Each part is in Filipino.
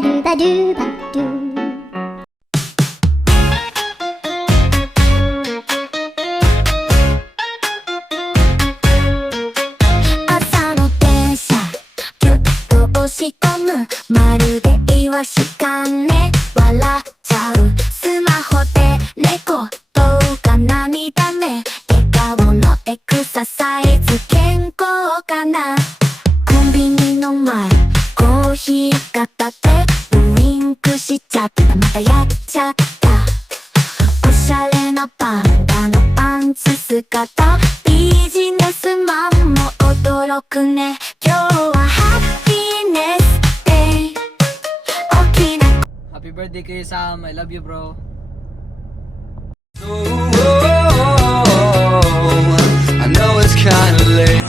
Ba-ba-doo-ba-doo-ba-doo. Asa no densha, gyutto oshikomu, marude iwashikane, warachau. Sumaho de neko, douga namida me, ekao no exercise, kenkou kana. コンビニの前コーヒー片手ウインクしちゃったまたやっちゃったおしゃれなパンダのパンツ姿ビジネスマンも驚くね今日はハッピーネスデイ大きな Happy birthday kay Sam. I love you, bro. I know it's kinda late.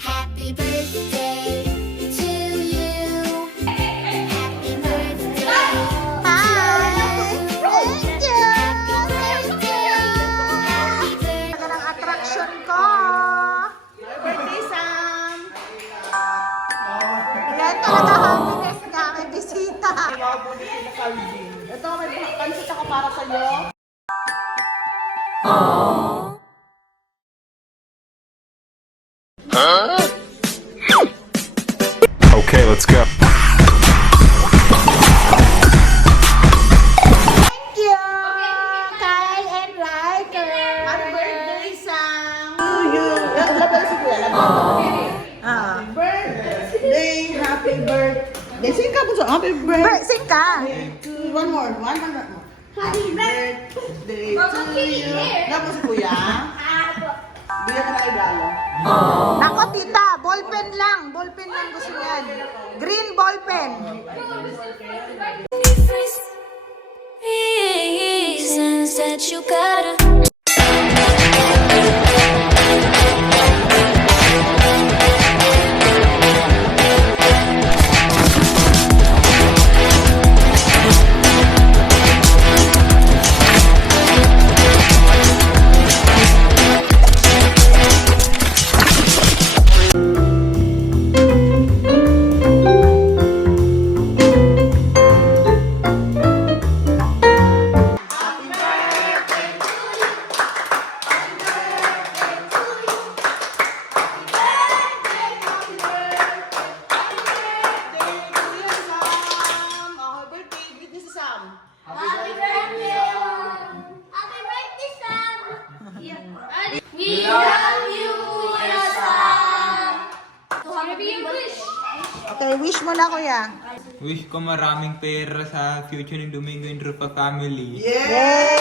Happy birthday to you. Happy birthday. Hi. Thank you. Thank you. Ganda ng attraction ko. Birthday, Sam! Yan talaga happiness niya. May bisita. Ito, may pansit ako para sa'yo. Okay, let's go. Thank you, Kyle and Riker. Happy birthday, Sam! To you. Laban si Kuya. Birthday, happy birthday. Sing ka po sa happy birthday. Sing ka. One more. One more. Happy birthday to you. Laban si Kuya. Bigyan ka na regalo. Nako, tita. Ballpen lang. Ballpen lang gusto niyan. Green ballpen. Reasons that you gotta. Happy birthday, Sam. We love you, Sam. Okay, wish mo na, Kuya. Wish ko maraming pera sa future ng Domingo Intrupa family. Yay!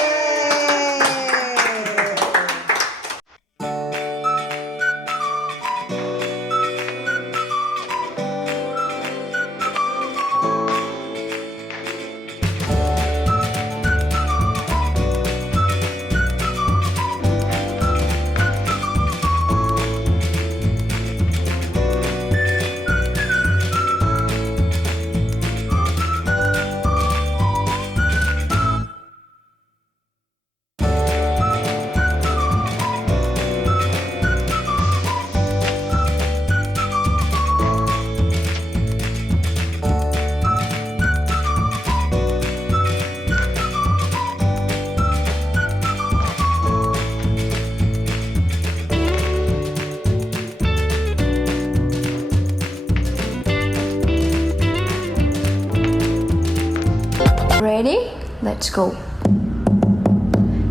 Ready? Let's go.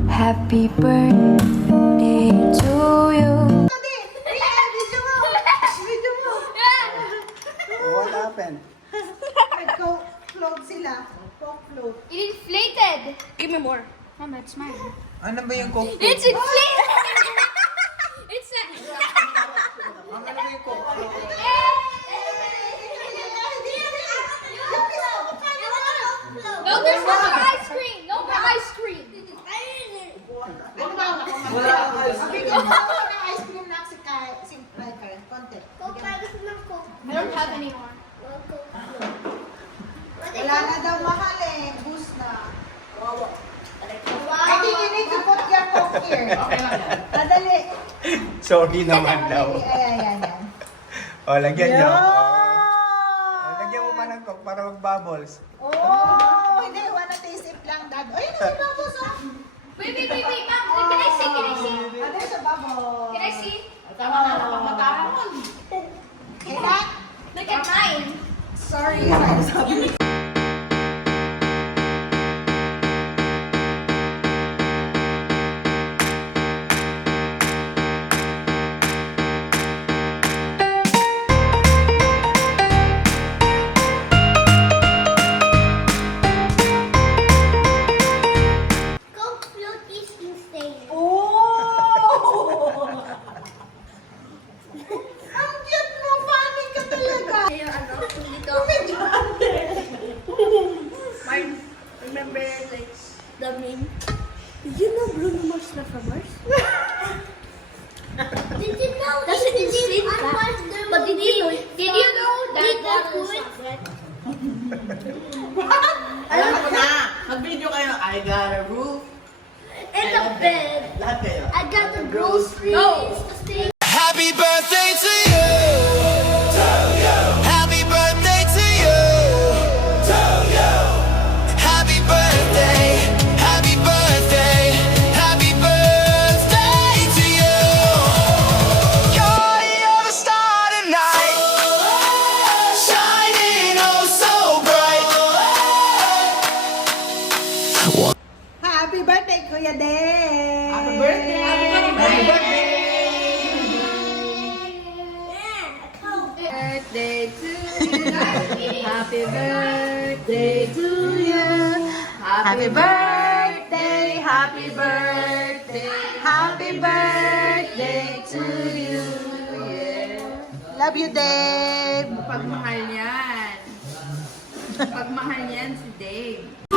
Happy birthday to you. Video mo! Video mo! What happened? Float sila. Coke float. It inflated. Give me more. Mama, it's mine. Ano ba yung coke? It's inflated. It's a... Ano ba yung coke? No, there's no more ice cream. No more ice cream. Wala kang ice Bigyan mo ako ng ice cream na si Riker. Konti. I don't have any more. Wala na daw mahal eh. Boost na. I think you need to put your Coke here. Okay lang yan. Madali. Sorry naman daw. Ayan. O, lagyan nyo. Yun. O, lagyan mo pa ng coke para mag-bubbles. Oh, hindi. Wanna taste it lang, Dad. Ay, nag-bubbles ah. Wait, ma'am. Can I see? Ah, there's a bubble. Can I see? Tama na, napapagmatapon. Kaya, Look at mine. sorry. Coke float is insane. Oh! Ang cute mo, funny ka talaga. Yung ano, dito. Mark, remember like the meme? Did you know Bruno Mars na from Mars? Did you know? That's insane. But did you know that bottle is not red? Alam ko na. Mag-video kayo. I got a roof. And a bed. Lahat kayo. I got the groceries to stay. Happy birthday to you. Happy birthday to you. Happy birthday. Happy birthday. Happy birthday to you. You're the star tonight. Shining oh so bright. Happy birthday, Kuya Dave! Happy birthday! Happy birthday! Birthday to you. Happy birthday to you. Happy birthday, happy birthday, happy birthday to you. Love you, Dave. Pagmahal yan. Pagmahal yan si Dave.